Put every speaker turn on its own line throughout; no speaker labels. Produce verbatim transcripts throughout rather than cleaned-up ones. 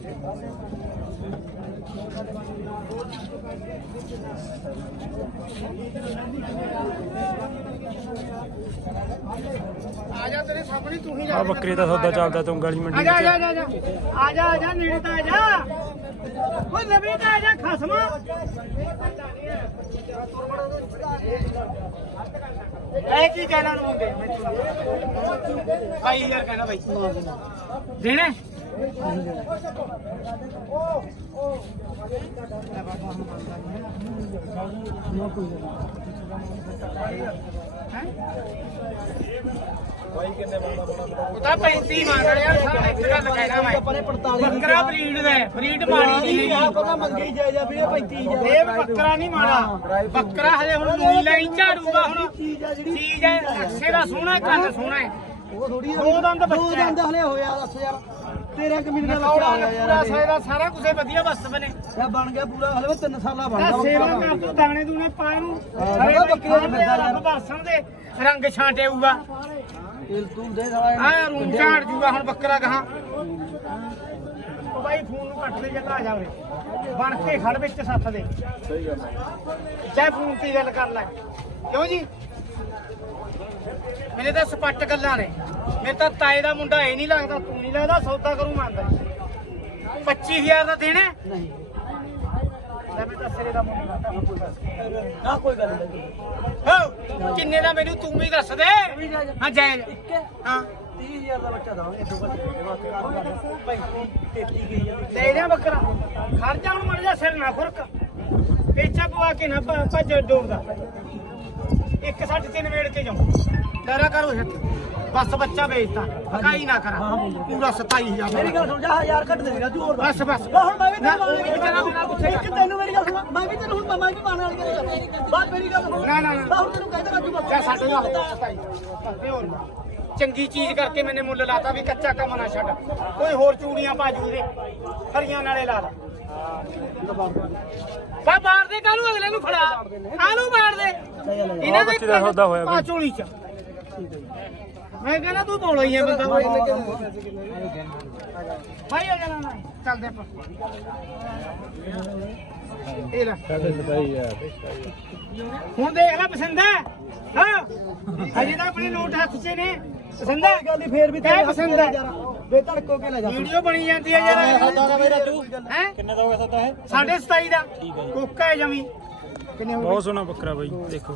आजा तेरे सामने तू ही
ਆ ਬੱਕਰੀ ਦਾ ਸੌਦਾ ਚੱਲਦਾ ਤੁੰਗ ਵਾਲੀ ਮੰਡੀ
आजा आजा आजा आजा आजा नेड़े तो आजा ओ नबी तो आजा खसमा ऐ की कहना मुंडे भाई यार कहना भाई देने ਉਹਦਾ ਪੈਂਤੀ ਮੰਗ ਰਿਹਾ ਸਾਡਾ ਇੱਕ ਗੱਲ ਕਹਿਣਾ ਮੈਂ ਬੱਕਰਾ ਬਰੀਡ ਦਾ ਬਰੀਡ ਮਾੜੀ ਨਹੀਂ ਹੈਗੀ
ਪਹਿਲਾਂ ਮੰਗੀ ਜਾਇ ਜਾ ਵੀਰੇ ਪੈਂਤੀ ਹਜ਼ਾਰ
ਇਹ ਬੱਕਰਾ ਨਹੀਂ ਮਾੜਾ ਬੱਕਰਾ ਹਲੇ ਹੁਣ ਨੂਈ ਲਾਈ ਝਾੜੂਗਾ ਹੁਣ
ਚੀਜ਼ ਆ ਜਿਹੜੀ
ਚੀਜ਼ ਹੈ ਅੱਛੇ ਦਾ ਸੋਹਣਾ ਕੰਨ ਸੋਹਣਾ ਹੈ
ਉਹ ਥੋੜੀ
ਦੋ ਦੰਦ
ਦੋ
ਬੱਚਾ
ਦੰਦ ਹਲੇ ਹੋਇਆ ਦੱਸ ਯਾਰ ਤੇਰੇ ਕਮੀਨੇ ਦਾ ਬੱਚਾ
ਕੌੜਾ
ਹੋਇਆ
ਪੂਰਾ
ਯਾਰ
ਸਾਇ ਦਾ ਸਾਰਾ ਕੁਝ ਵਧੀਆ ਬਸ ਬਨੇ
ਇਹ ਬਣ ਗਿਆ ਪੂਰਾ ਹਲੇ ਤਿੰਨ ਸਾਲਾ ਬਣ
ਤਾਂ
ਗਿਆ
ਸੇਵਾ ਕਰ ਤੂੰ ਦਾਣੇ ਦੂਣੇ ਪਾ ਨੂੰ
ਹਾਂ, ਬੱਕਰੀਆਂ ਨੂੰ ਫਿਰਦਾ ਯਾਰ।
ਬਰਸਣ ਦੇ ਰੰਗ ਛਾਂਟੇਊਗਾ
ਇਹ ਤੂੰ ਦੇ ਸਾਲਾ
ਆ ਰੂਮ ਝਾੜ ਜੂਗਾ ਹੁਣ ਬੱਕਰਾ ਕਹਾ ਉਹ ਬਾਈ ਫੋਨ ਨੂੰ ਕੱਟ ਦੇ ਜਗਾ ਆ ਜਾ ਉਰੇ ਬਣ ਕੇ ਖੜ ਵਿੱਚ ਸੱਤ ਦੇ ਸਹੀ ਗੱਲ ਚਾਹੇ ਫੋਨ ਤੇ ਗੱਲ ਕਰ ਲੈ ਕਿਉਂ ਜੀ ਮੇਰੇ ਤਾਂ ਸਪੱਟ ਗੱਲਾਂ ਨੇ ਮੇਰੇ ਤਾਂ ਤਾਏ ਦਾ ਮੁੰਡਾ ਇਹ ਨਹੀਂ ਲੱਗਦਾ ਤੂੰ ਨਹੀਂ ਲੱਗਦਾ ਸੌਦਾ ਕਰੂ ਮੰਨਦਾ ਪੱਚੀ ਹਜ਼ਾਰ ਦਾ ਦੇਣਾ
ਨਹੀਂ
ਲੈ ਮੈਂ ਤਾਂ ਸਿਰੇ ਦਾ ਮੁੰਡਾ
ਨਾ ਕੋਈ ਗੱਲ ਨਹੀਂ
ਹੋ ਕਿੰਨੇ ਦਾ ਮੈਨੂੰ ਤੂੰ ਵੀ ਦੱਸ ਦੇ ਹਾਂ ਜਾਇਜ਼
ਇੱਕ
ਹਾਂ
ਤੀਹ ਹਜ਼ਾਰ ਦਾ ਬੱਚਾ ਦਾਂਗੇ ਦੋ ਬੱਚੇ ਪੈਂਤੀ ਤੇਤੀ ਗਈ
ਲੈ ਜਾ ਬੱਕਰਾ ਖਰਚਾ ਹੁਣ ਮਰ ਜਾ ਸਿਰ ਨਾ ਫੁਰਕ ਪੇਚਾ ਪਵਾ ਕੇ ਨਾ ਭ- ਭੱਜ ਡੋਰਦਾ ਇੱਕ ਸੱਠ ਤੇ ਨਵੇੜ ਕੇ ਜਾਉ ਡਰਾ ਕਰੋ ਛੱਤ ਬਸ ਬੱਚਾ ਵੇਚਤਾ ਹਕਾਈ ਨਾ ਕਰਾ ਪੂਰਾ ਸਤਾਈ ਹਜ਼ਾਰ
ਮੇਰੀ ਗੱਲ ਸੁਣ ਜਾ ਹਜ਼ਾਰ ਘੱਟ ਦੇ ਦੇਗਾ ਤੂੰ ਹੋਰ
ਬਸ ਬਸ
ਹੁਣ ਮੈਂ ਵੀ
ਨਾ,
ਤੈਨੂੰ
ਉਹ ਵੀ ਵਿਚਾਰਾ ਬਿਨਾਂ ਪੁੱਛੇ
ਇੱਕ ਤੈਨੂੰ ਮੇਰੀ ਗੱਲ ਸੁਣ ਮੈਂ ਵੀ ਤੈਨੂੰ ਹੁਣ ਮੈਂ ਵੀ ਮਾਰਨ ਵਾਲੀ ਗੱਲ ਕਰ ਬਾਤ ਮੇਰੀ ਗੱਲ ਸੁਣ
ਨਾ, ਨਾ, ਨਾ।
ਮੈਂ ਹੁਣ ਤੈਨੂੰ ਕਹਿੰਦਾ ਰਾਜੂ ਬਸ
ਜਾਂ ਸਾਡੇ ਦਾ ਸਤਾਈ ਕਰਦੇ ਹੋਰ ਚੰਗੀ ਚੀਜ਼ ਕਰਕੇ ਮੈਨੇ ਮੁੱਲ ਲਾਤਾ ਵੀ ਕੱਚਾ ਕੰਮ ਨਾ ਛੱਡ ਕੋਈ ਹੋਰ ਚੂੜੀਆਂ ਬਾਜੂ ਦੇ ਹਰੀਆਂ ਨਾਲੇ ਲਾ ਲਾ ਬਾ ਬਾਹਰ ਦੇ ਕਾਹਨੂੰ ਅਗਲੇ ਨੂੰ ਫੜਾ ਆਨੂੰ ਮਾਰ ਦੇ ਇਹਨਾਂ ਦੇ
ਬੱਚੇ ਦਾ ਸੌਦਾ ਹੋਇਆ
ਪਾ ਝੋਲੀ ਚ ਮੈਂ ਕਹਿੰਦਾ ਤੂੰ ਬੋਲੋ ਹੀ ਹੈ ਬੰਦਾ ਭਾਈ ਆ ਜਾਣਾ ਨਾ ਚੱਲਦੇ ਆਪਾਂ ਇਹ ਲੈ ਹੁਣ ਦੇਖ ਲੈ ਪਸੰਦ ਹੈ ਹਾਂ ਅਜੇ ਤਾਂ ਆਪਣੇ ਨੋਟ ਹੱਥ 'ਚ ਨੇ ਪਸੰਦ ਹੈ
ਗੱਲ ਦੀ ਫੇਰ ਵੀ
ਕਿਆ ਪਸੰਦ ਹੈ
ਬੇ ਧੜਕੋ ਕੇ ਲੈ ਜਾ
ਵੀਡੀਓ ਬਣੀ ਜਾਂਦੀ ਹੈ ਯਾਰ ਹੈ
ਕਿੰਨੇ ਦਾ ਹੋ ਗਿਆ ਸੌਦਾ ਇਹ
ਸਾਢੇ ਸਤਾਈ ਦਾ ਕੋਕਾ ਹੈ ਜਮੀ ਕਿੰਨੇ ਹੋ
ਬਹੁਤ ਸੋਹਣਾ ਬੱਕਰਾ ਬਾਈ ਦੇਖੋ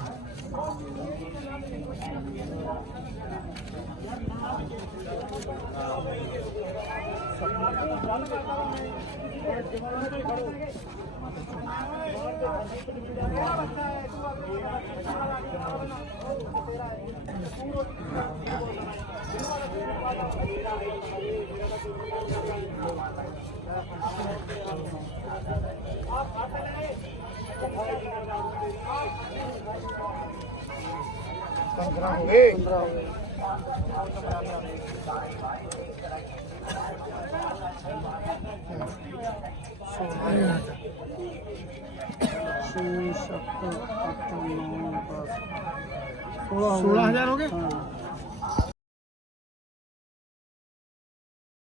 पंद्रह हो गए सोलह हजार हो गए